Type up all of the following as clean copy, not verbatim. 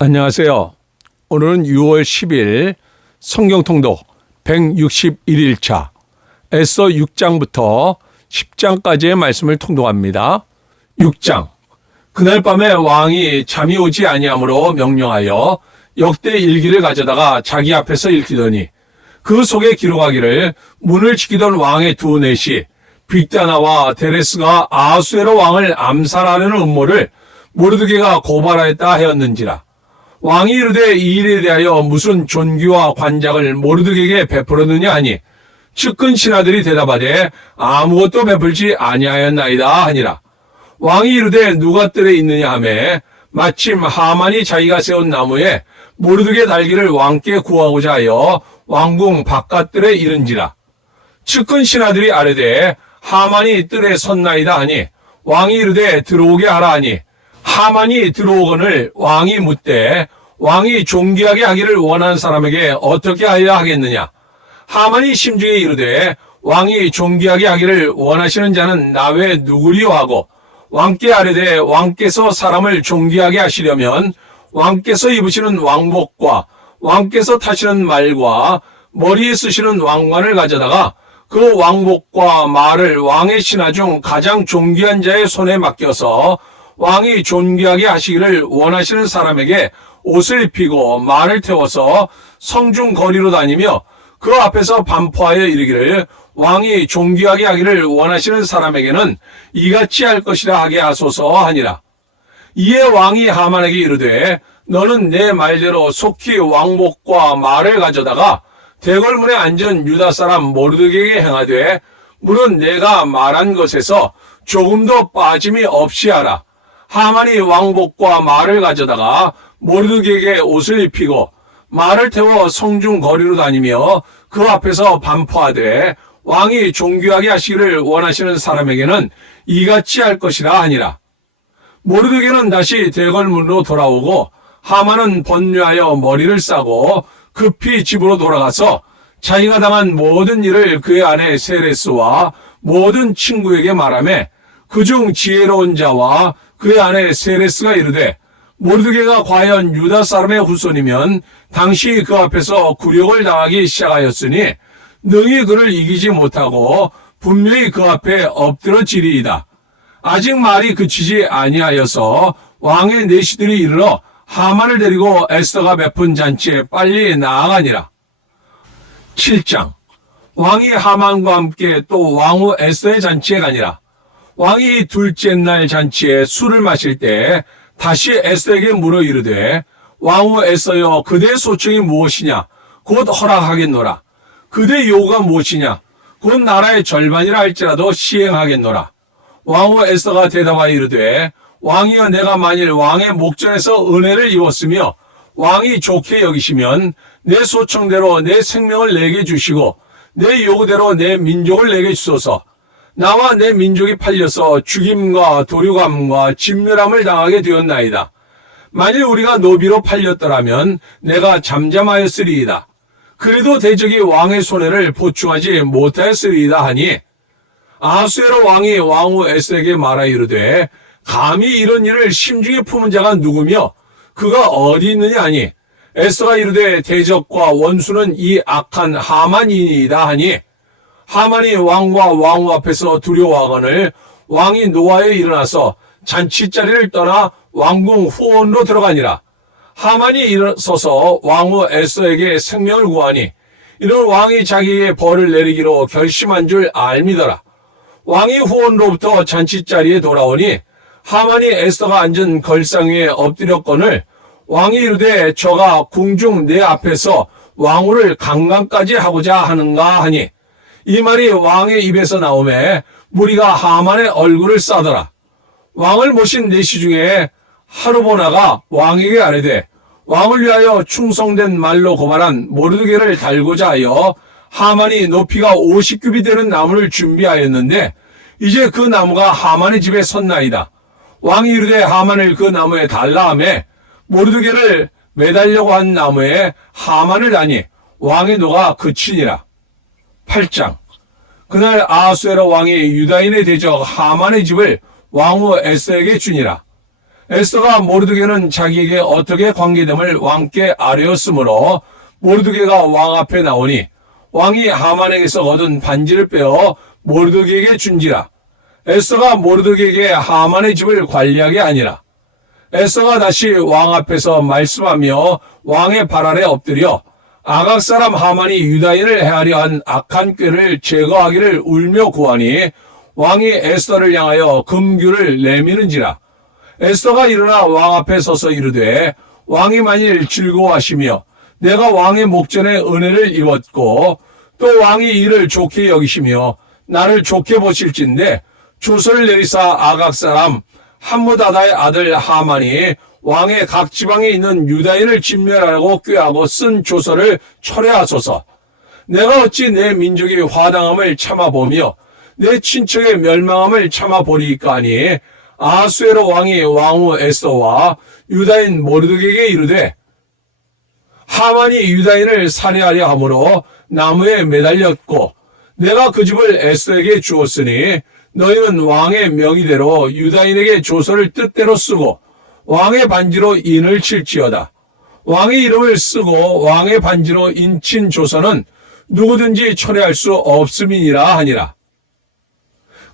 안녕하세요. 오늘은 6월 10일 성경통독 161일차 에스더 6장부터 10장까지의 말씀을 통독합니다. 6장. 그날 밤에 왕이 잠이 오지 아니하므로 명령하여 역대 일기를 가져다가 자기 앞에서 읽히더니 그 속에 기록하기를 문을 지키던 왕의 두 넷이 빅다나와 데레스가 아하수에로 왕을 암살하려는 음모를 모르드게가 고발하였다 하였는지라. 왕이 이르되 이 일에 대하여 무슨 존귀와 관작을 모르드게에게 베풀었느냐 하니 측근 신하들이 대답하되 아무것도 베풀지 아니하였나이다 하니라. 왕이 이르되 누가 뜰에 있느냐 하매 마침 하만이 자기가 세운 나무에 모르드게 달기를 왕께 구하고자 하여 왕궁 바깥뜰에 이른지라. 측근 신하들이 아뢰되 하만이 뜰에 섰나이다 하니 왕이 이르되 들어오게 하라 하니 하만이 들어오거늘 왕이 묻되 왕이 존귀하게 하기를 원하는 사람에게 어떻게 하여야 하겠느냐. 하만이 심중에 이르되 왕이 존귀하게 하기를 원하시는 자는 나 외에 누구리요 하고 왕께 아뢰되 왕께서 사람을 존귀하게 하시려면 왕께서 입으시는 왕복과 왕께서 타시는 말과 머리에 쓰시는 왕관을 가져다가 그 왕복과 말을 왕의 신하 중 가장 존귀한 자의 손에 맡겨서 왕이 존귀하게 하시기를 원하시는 사람에게 옷을 입히고 말을 태워서 성중 거리로 다니며 그 앞에서 반포하여 이르기를 왕이 존귀하게 하기를 원하시는 사람에게는 이같이 할 것이라 하게 하소서 하니라. 이에 왕이 하만에게 이르되 너는 내 말대로 속히 왕복과 말을 가져다가 대궐문에 앉은 유다 사람 모르드게에게 행하되 물은 내가 말한 것에서 조금도 빠짐이 없이 하라. 하만이 왕복과 말을 가져다가 모르드게에게 옷을 입히고 말을 태워 성중 거리로 다니며 그 앞에서 반포하되 왕이 존귀하게 하시기를 원하시는 사람에게는 이같이 할 것이라 하니라. 모르드게는 다시 대궐문으로 돌아오고 하만은 번뇌하여 머리를 싸고 급히 집으로 돌아가서 자기가 당한 모든 일을 그의 아내 세레스와 모든 친구에게 말하며 그중 지혜로운 자와 그의 아내 세레스가 이르되 모르드게가 과연 유다 사람의 후손이면 당시 그 앞에서 굴욕을 당하기 시작하였으니 능히 그를 이기지 못하고 분명히 그 앞에 엎드러지리이다. 아직 말이 그치지 아니하여서 왕의 내시들이 이르러 하만을 데리고 에스더가 베푼 잔치에 빨리 나아가니라. 7장. 왕이 하만과 함께 또 왕후 에스더의 잔치에 가니라. 왕이 둘째 날 잔치에 술을 마실 때 다시 에스더에게 물어 이르되 왕후 에스더여 그대의 소청이 무엇이냐 곧 허락하겠노라. 그대의 요구가 무엇이냐 곧 나라의 절반이라 할지라도 시행하겠노라. 왕후 에스더가 대답하여 이르되 왕이여 내가 만일 왕의 목전에서 은혜를 입었으며 왕이 좋게 여기시면 내 소청대로 내 생명을 내게 주시고 내 요구대로 내 민족을 내게 주소서. 나와 내 민족이 팔려서 죽임과 도륙함과 진멸함을 당하게 되었나이다. 만일 우리가 노비로 팔렸더라면 내가 잠잠하였으리이다. 그래도 대적이 왕의 손해를 보충하지 못하였으리이다 하니 아하수에로 왕이 왕후 에스더에게 말하여 이르되 감히 이런 일을 심중에 품은 자가 누구며 그가 어디 있느냐 하니 에스더가 이르되 대적과 원수는 이 악한 하만이니이다 하니 하만이 왕과 왕후 앞에서 두려워하거늘 왕이 노하여 일어나서 잔치자리를 떠나 왕궁 후원으로 들어가니라. 하만이 일어서서 왕후 에스더에게 생명을 구하니 이런 왕이 자기에게 벌을 내리기로 결심한 줄 알미더라. 왕이 후원으로부터 잔치자리에 돌아오니 하만이 에스더가 앉은 걸상 위에 엎드렸거늘 왕이 이르되 저가 궁중 내 앞에서 왕후를 강간까지 하고자 하는가 하니 이 말이 왕의 입에서 나오매 무리가 하만의 얼굴을 싸더라. 왕을 모신 내시 중에 하르보나가 왕에게 아뢰되 왕을 위하여 충성된 말로 고발한 모르드게를 달고자 하여 하만이 높이가 50규비 되는 나무를 준비하였는데 이제 그 나무가 하만의 집에 섰나이다. 왕이 이르되 하만을 그 나무에 달라 하매 모르드게를 매달려고 한 나무에 하만을 다니 왕의 노가 그치니라. 8장. 그날 아하수에로 왕이 유다인의 대적 하만의 집을 왕후 에스더에게 주니라. 에스더가 모르드게는 자기에게 어떻게 관계됨을 왕께 아뢰었으므로 모르드게가 왕 앞에 나오니 왕이 하만에게서 얻은 반지를 빼어 모르드게에게 준지라. 에스더가 모르드게에게 하만의 집을 관리하게 아니라. 에스더가 다시 왕 앞에서 말씀하며 왕의 발 아래 엎드려 아각 사람 하만이 유다인을 해하려 한 악한 꾀를 제거하기를 울며 구하니 왕이 에스더를 향하여 금규를 내미는지라. 에스더가 일어나 왕 앞에 서서 이르되 왕이 만일 즐거워하시며 내가 왕의 목전에 은혜를 입었고 또 왕이 이를 좋게 여기시며 나를 좋게 보실진데 조서를 내리사 아각 사람 함므다다의 아들 하만이 왕의 각 지방에 있는 유다인을 진멸하라고 꾀하고 쓴 조서를 철회하소서. 내가 어찌 내 민족이 화당함을 참아보며 내 친척의 멸망함을 참아보리이까 하니 아하수에로 왕이 왕후 에스더와 유다인 모르드게에게 이르되 하만이 유다인을 살해하려 함으로 나무에 매달렸고 내가 그 집을 에스더에게 주었으니 너희는 왕의 명의대로 유다인에게 조서를 뜻대로 쓰고 왕의 반지로 인을 칠지어다. 왕의 이름을 쓰고 왕의 반지로 인친 조서는 누구든지 철회할 수 없음이니라 하니라.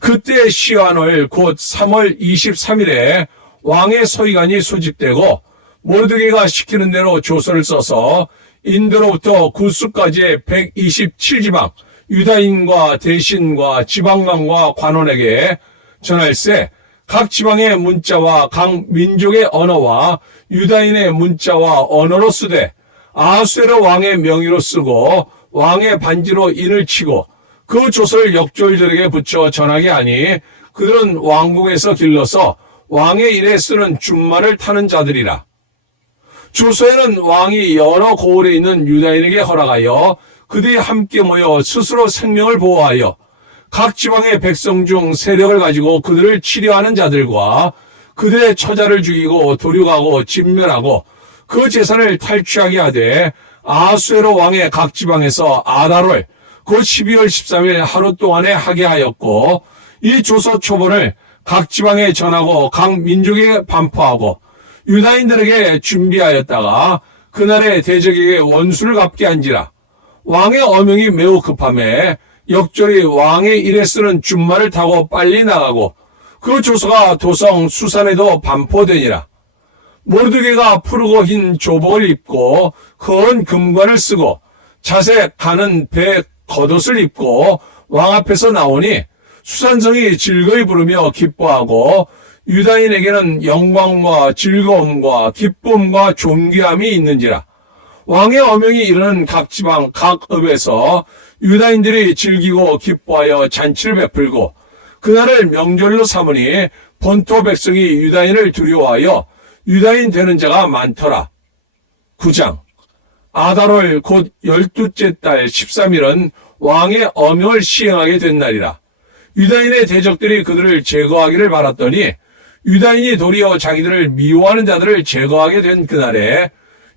그때 시한월 곧 3월 23일에 왕의 서기관이 소집되고 모르드게가 시키는 대로 조서를 써서 인도로부터 구스까지의 127지방 유다인과 대신과 지방관과 관원에게 전할세 각 지방의 문자와 각 민족의 언어와 유다인의 문자와 언어로 쓰되 아하수에로 왕의 명의로 쓰고 왕의 반지로 인을 치고 그 조서를 역졸들에게 붙여 전하게 하니 그들은 왕궁에서 길러서 왕의 일에 쓰는 준말을 타는 자들이라. 조서에는 왕이 여러 고을에 있는 유다인에게 허락하여 그들이 함께 모여 스스로 생명을 보호하여 각 지방의 백성 중 세력을 가지고 그들을 치려하는 자들과 그들의 처자를 죽이고 도륙하고 진멸하고 그 재산을 탈취하게 하되 아하수에로 왕의 각 지방에서 아달월 그 12월 13일 하루 동안에 하게 하였고 이 조서 초본을 각 지방에 전하고 각 민족에게 반포하고 유다인들에게 준비하였다가 그날에 대적에게 원수를 갚게 한지라. 왕의 어명이 매우 급함에 역절이 왕의 일에 쓰는 준말을 타고 빨리 나가고 그 조서가 도성 수산에도 반포되니라. 모르드게가 푸르고 흰 조복을 입고 큰 금관을 쓰고 자색 가는 배 겉옷을 입고 왕 앞에서 나오니 수산성이 즐거이 부르며 기뻐하고 유다인에게는 영광과 즐거움과 기쁨과 존귀함이 있는지라. 왕의 어명이 이르는 각 지방 각 읍에서 유다인들이 즐기고 기뻐하여 잔치를 베풀고 그날을 명절로 삼으니 본토 백성이 유다인을 두려워하여 유다인 되는 자가 많더라. 9장 아달월 곧 12째 달 13일은 왕의 어명을 시행하게 된 날이라. 유다인의 대적들이 그들을 제거하기를 바랐더니 유다인이 도리어 자기들을 미워하는 자들을 제거하게 된 그날에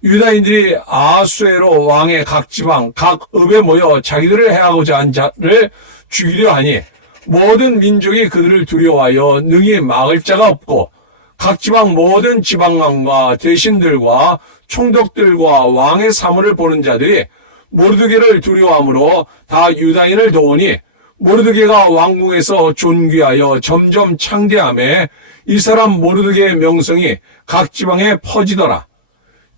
유다인들이 아하수에로 왕의 각 지방 각 읍에 모여 자기들을 해하고자 한 자를 죽이려 하니 모든 민족이 그들을 두려워하여 능히 막을 자가 없고 각 지방 모든 지방관과 대신들과 총독들과 왕의 사물을 보는 자들이 모르드게를 두려워하므로 다 유다인을 도우니 모르드게가 왕궁에서 존귀하여 점점 창대함에 이 사람 모르드게의 명성이 각 지방에 퍼지더라.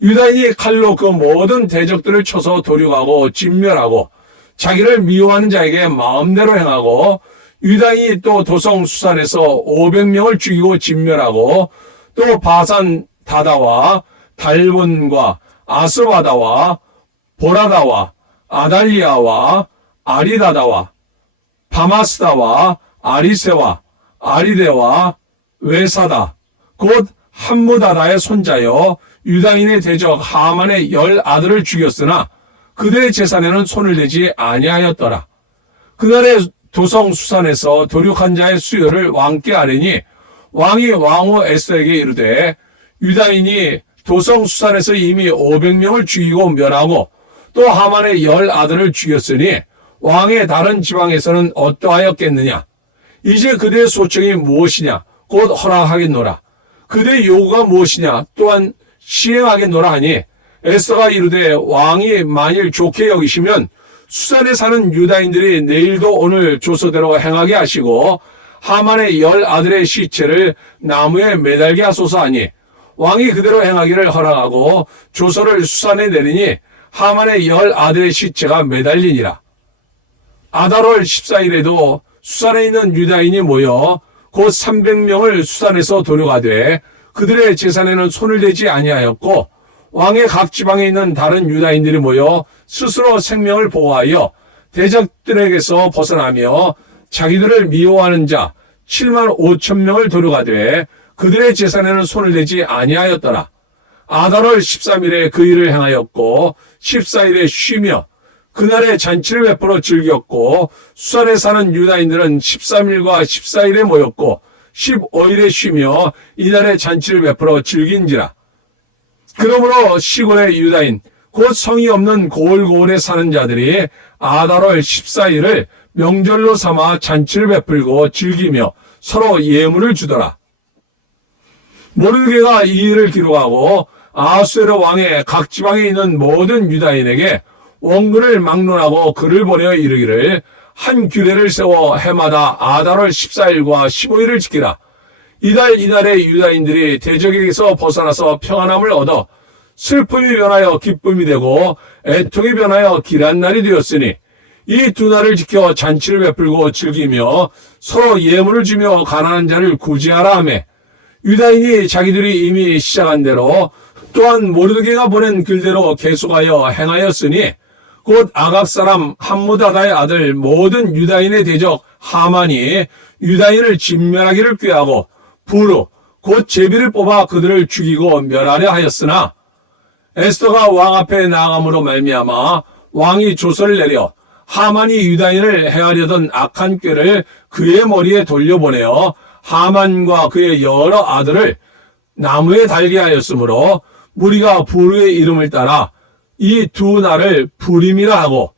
유다인이 칼로 그 모든 대적들을 쳐서 도륙하고 진멸하고 자기를 미워하는 자에게 마음대로 행하고 유다인이 또 도성 수산에서 500명을 죽이고 진멸하고 또 바산 다다와 달본과 아스바다와 보라다와 아달리아와 아리다다와 바마스다와 아리세와 아리데와 외사다 곧 함무다다의 손자여 유다인의 대적 하만의 10 아들을 죽였으나 그들의 재산에는 손을 대지 아니하였더라. 그날에 도성 수산에서 도륙한 자의 수요를 왕께 아뢰니 왕이 왕후 에스더에게 이르되 유다인이 도성 수산에서 이미 500명을 죽이고 멸하고 또 하만의 10 아들을 죽였으니 왕의 다른 지방에서는 어떠하였겠느냐. 이제 그대의 소청이 무엇이냐 곧 허락하겠노라. 그대의 요구가 무엇이냐 또한 시행하겠노라 하니 에스더가 이르되 왕이 만일 좋게 여기시면 수산에 사는 유다인들이 내일도 오늘 조서대로 행하게 하시고 하만의 10 아들의 시체를 나무에 매달게 하소서 하니 왕이 그대로 행하기를 허락하고 조서를 수산에 내리니 하만의 10 아들의 시체가 매달리니라. 아달월 14일에도 수산에 있는 유다인이 모여 곧 300명을 수산에서 도륙하되 그들의 재산에는 손을 대지 아니하였고 왕의 각 지방에 있는 다른 유다인들이 모여 스스로 생명을 보호하여 대적들에게서 벗어나며 자기들을 미워하는 자 7만 5천 명을 도륙하되 그들의 재산에는 손을 대지 아니하였더라. 아달월 13일에 그 일을 행하였고 14일에 쉬며 그날에 잔치를 베풀어 즐겼고 수산에 사는 유다인들은 13일과 14일에 모였고 15일에 쉬며 이날에 잔치를 베풀어 즐긴지라. 그러므로 시골의 유다인 곧 성이 없는 고을고을에 사는 자들이 아달월 14일을 명절로 삼아 잔치를 베풀고 즐기며 서로 예물을 주더라. 모르드게가 이 일을 기록하고 아하수에로 왕의 각 지방에 있는 모든 유다인에게 원근을 막론하고 글을 보내어 이르기를 한 규례를 세워 해마다 아달월 14일과 15일을 지키라. 이달에 유다인들이 대적에게서 벗어나서 평안함을 얻어 슬픔이 변하여 기쁨이 되고 애통이 변하여 길한 날이 되었으니 이 두 날을 지켜 잔치를 베풀고 즐기며 서로 예물을 주며 가난한 자를 구제하라 하며 유다인이 자기들이 이미 시작한 대로 또한 모르드게가 보낸 글대로 계속하여 행하였으니 곧 아각 사람 함무다다의 아들 모든 유다인의 대적 하만이 유다인을 진멸하기를 꾀하고 부르 곧 제비를 뽑아 그들을 죽이고 멸하려 하였으나 에스더가 왕 앞에 나아감으로 말미암아 왕이 조서를 내려 하만이 유다인을 해하려던 악한 꾀를 그의 머리에 돌려보내어 하만과 그의 여러 아들을 나무에 달게 하였으므로 무리가 부르의 이름을 따라 이 두 날을 부림이라 하고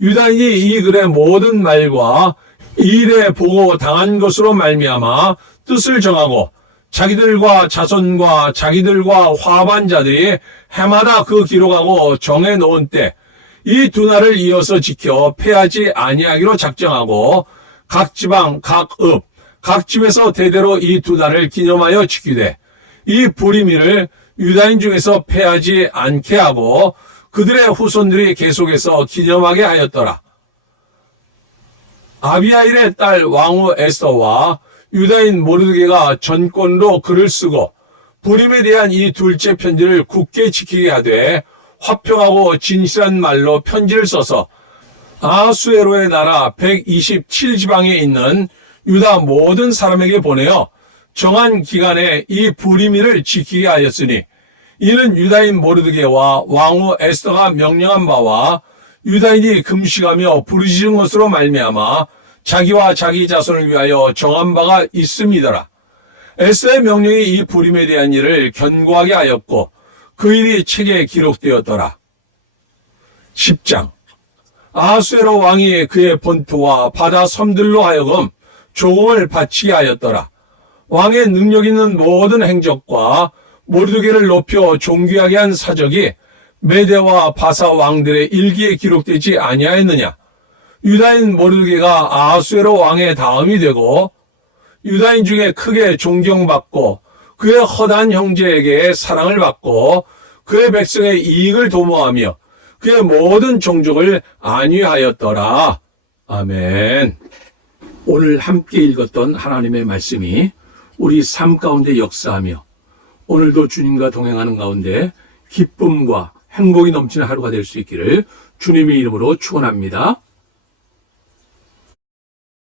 유다인이 이 글의 모든 말과 이 일에 보고 당한 것으로 말미암아 뜻을 정하고 자기들과 자손과 자기들과 화반자들이 해마다 그 기록하고 정해 놓은 때 이 두 날을 이어서 지켜 패하지 아니하기로 작정하고 각 지방 각 읍 각 집에서 대대로 이 두 날을 기념하여 지키되 이 부림일을 유다인 중에서 패하지 않게 하고 그들의 후손들이 계속해서 기념하게 하였더라. 아비하일의 딸 왕후 에스더와 유다인 모르드게가 전권으로 글을 쓰고 부림에 대한 이 둘째 편지를 굳게 지키게 하되 화평하고 진실한 말로 편지를 써서 아하수에로의 나라 127지방에 있는 유다 모든 사람에게 보내어 정한 기간에 이 부림일을 지키게 하였으니 이는 유다인 모르드게와 왕후 에스더가 명령한 바와 유다인이 금식하며 부르짖은 것으로 말미암아 자기와 자기 자손을 위하여 정한 바가 있음이더라. 에스더의 명령이 이 부림에 대한 일을 견고하게 하였고 그 일이 책에 기록되었더라. 10장 아하수에로 왕이 그의 본토와 바다 섬들로 하여금 조공을 바치게 하였더라. 왕의 능력 있는 모든 행적과 모르드게를 높여 존귀하게 한 사적이 메대와 바사 왕들의 일기에 기록되지 아니하였느냐. 유다인 모르드게가 아하수에로 왕의 다음이 되고 유다인 중에 크게 존경받고 그의 허다한 형제에게 사랑을 받고 그의 백성의 이익을 도모하며 그의 모든 종족을 안위하였더라. 아멘. 오늘 함께 읽었던 하나님의 말씀이 우리 삶 가운데 역사하며 오늘도 주님과 동행하는 가운데 기쁨과 행복이 넘치는 하루가 될 수 있기를 주님의 이름으로 축원합니다.